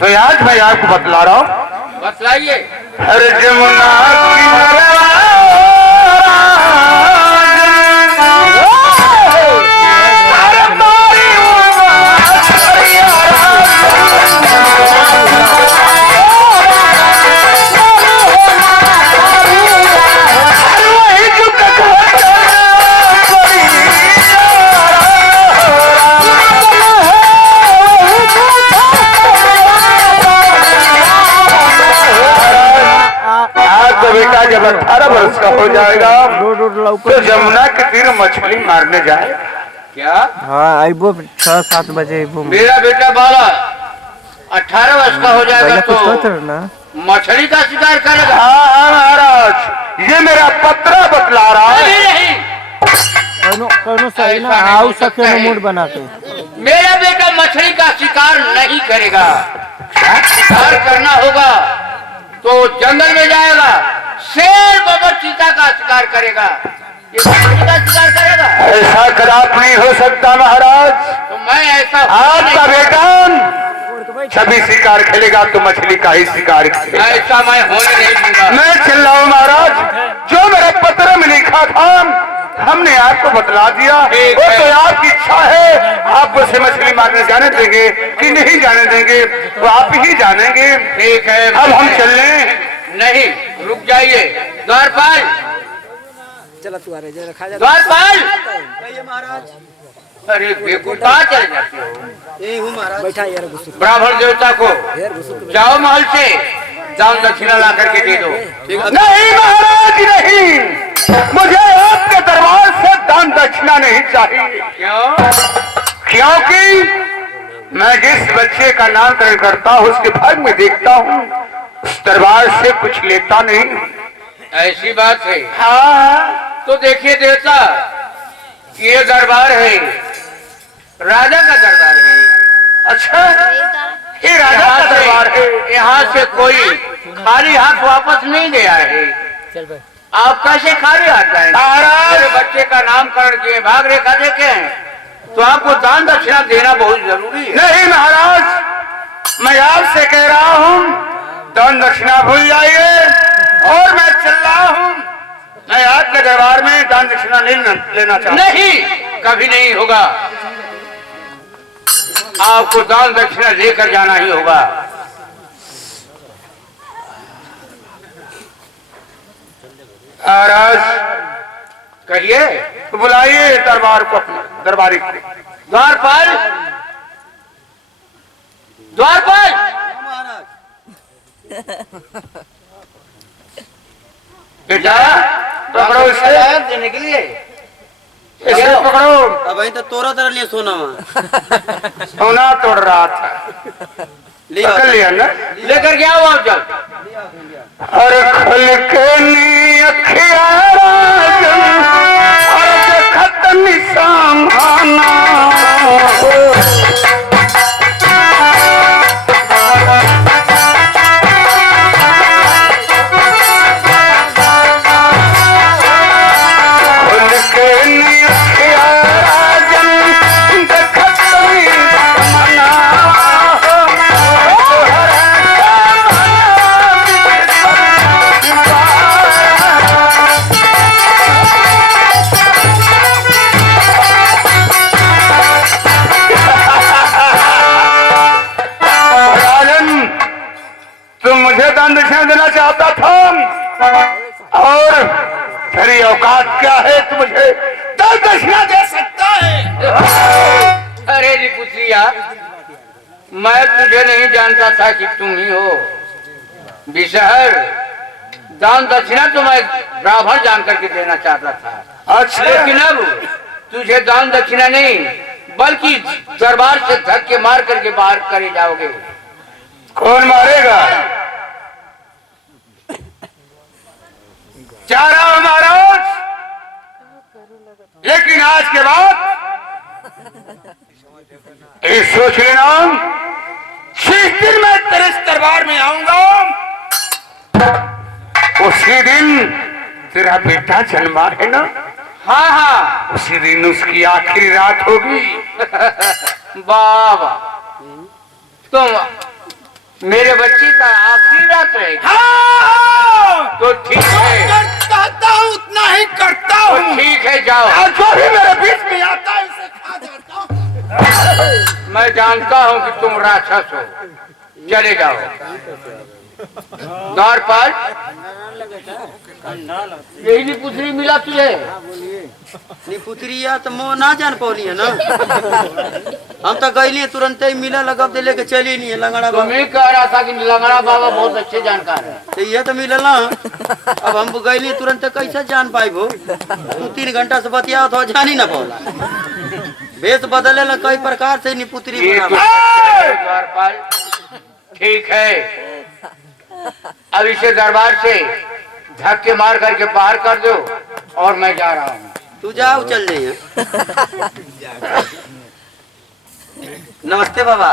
तो आज मैं आपको बतला रहा हूँ। बतलाइए। हर जमुना बेटा जब 18 वर्ष का हो जाएगा तो जमुना के तीर मछली मारने जाए। क्या? हाँ आइबो 6-7 बजे आइबो। मेरा बेटा 18 वर्ष का हो जाएगा तो ना मछली का शिकार करेगा। हाँ महाराज, ये मेरा पत्रा बतला रहा है। कौनो सही ना हाउ सके मूड बना के। मेरा बेटा मछली का शिकार नहीं करेगा। शिकार करना होगा तो जंगल में जाएगा, शेर बबर चीता का शिकार करेगा। ये मछली का शिकार करेगा? ऐसा खराब नहीं हो सकता महाराज। तो मैं ऐसा आपका बेटा सभी शिकार खेलेगा तो मछली का ही शिकार खेलेगा। ऐसा मैं होने नहीं दूंगा। मैं चिल्ला रहा हूँ महाराज, जो मेरे पत्र में लिखा था हमने आपको बतला दिया। वो तो आपकी इच्छा है, आप उसे मछली मारने जाने देंगे कि नहीं जाने देंगे वो आप ही जानेंगे। ठीक है, अब हम चल लें। नहीं, रुक जाइए। द्वारपाल, चला तू आ रे जरा खा जा। द्वारपाल, महाराज अरे बेकूफ कहाँ चले जाते हो? यही हूँ महाराज। बैठा यार घुसु। ब्राह्मण देवता को जाओ महल से दान दक्षिणा ला करके दे दो। नहीं महाराज नहीं, मुझे आपके दरबार से दान दक्षिणा नहीं चाहिए। क्यों? क्योंकि मैं जिस बच्चे का नामकरण करता हूँ उसके भाग में देखता हूँ उस दरबार से कुछ लेता नहीं। ऐसी बात है? हाँ। तो देखिए देवता, ये दरबार है, राजा का दरबार है। अच्छा, ये राजा का दरबार है। यहाँ से कोई खाली हाथ वापस नहीं गया है। आप कैसे खाली हाथ जाएंगे? मेरे बच्चे का नामकरण किए, भाग रेखा देखे, तो आपको दान दक्षिणा देना बहुत जरूरी है। नहीं महाराज, मैं आपसे कह रहा हूँ दान दक्षिणा भूल जाइए और मैं चल रहा हूँ। मैं आपके दरबार में दान दक्षिणा लेना चाहता हूँ। नहीं, कभी नहीं होगा। आपको दान दक्षिणा लेकर जाना ही होगा। महाराज कहिए। तो बुलाइए दरबार को, अपना दरबारी को। द्वारपाल, द्वारपाल, बेटा पकड़ो इसे देने के लिए। इसे पकड़ो। अब तो तोरा तरह लिए सोना सोना तोड़ रहा था, पकड़ लिया ना। लेकर क्या हुआ जल? अरे खुल के नी अखिया राजन, और देखत निशाना देना चाहता था और तेरी औकात क्या है, तू मुझे दान दक्षिणा दे सकता है? अरे रिपुत्रिया, मैं तुझे नहीं जानता था कि तुम ही हो। विषहर, दान दक्षिणा तो मैं ब्राह्मण जान करके देना चाहता था। अच्छा, लेकिन अब तुझे दान दक्षिणा नहीं बल्कि दरबार से धक्के मार करके बाहर करे जाओगे। कौन मारेगा? जा रहा हूं महाराज, लेकिन आज के बाद सोच लेना, जिस दिन मैं तेरे दरबार में आऊंगा उसी दिन तेरा बेटा जन्मा है ना। हाँ हाँ, उसी दिन उसकी आखिरी रात होगी। बाबा, तुम मेरे बच्चे का आखिरी रात रहेगी। हाँ, तो ठीक है, कहता हूँ उतना ही करता तो हूँ। ठीक है, जाओ। और जो भी मेरे बीच में आता है उसे खा जाता हूँ। मैं जानता हूँ कि तुम राक्षस हो, चले जाओ। द्वारपाल, यही भी पुत्री मिला तुझे? पुत्रिया तो मोह ना जान पौली है ना। हम तो गईली तुरंत ही मिला लगब दे लेके चली नहीं है लंगड़ा बाबा। तुम्हें कह रहा था कि लंगड़ा बाबा बहुत अच्छे जानकार है। तो ये तो मिलल ना। अब हम गईली तुरंत कैसे जान पाई भो? 2-3 घंटा से बतिया तो जान ही ना पौला। भेष बदले ला कई प्रकार से नहीं पुत्री ये तो बना। द्वारपाल, ठीक है, अब इसे दरबार से धक्के मार करके बाहर कर दो और मैं जा रहा हूँ। तू जाओ चल जाइए। नमस्ते बाबा।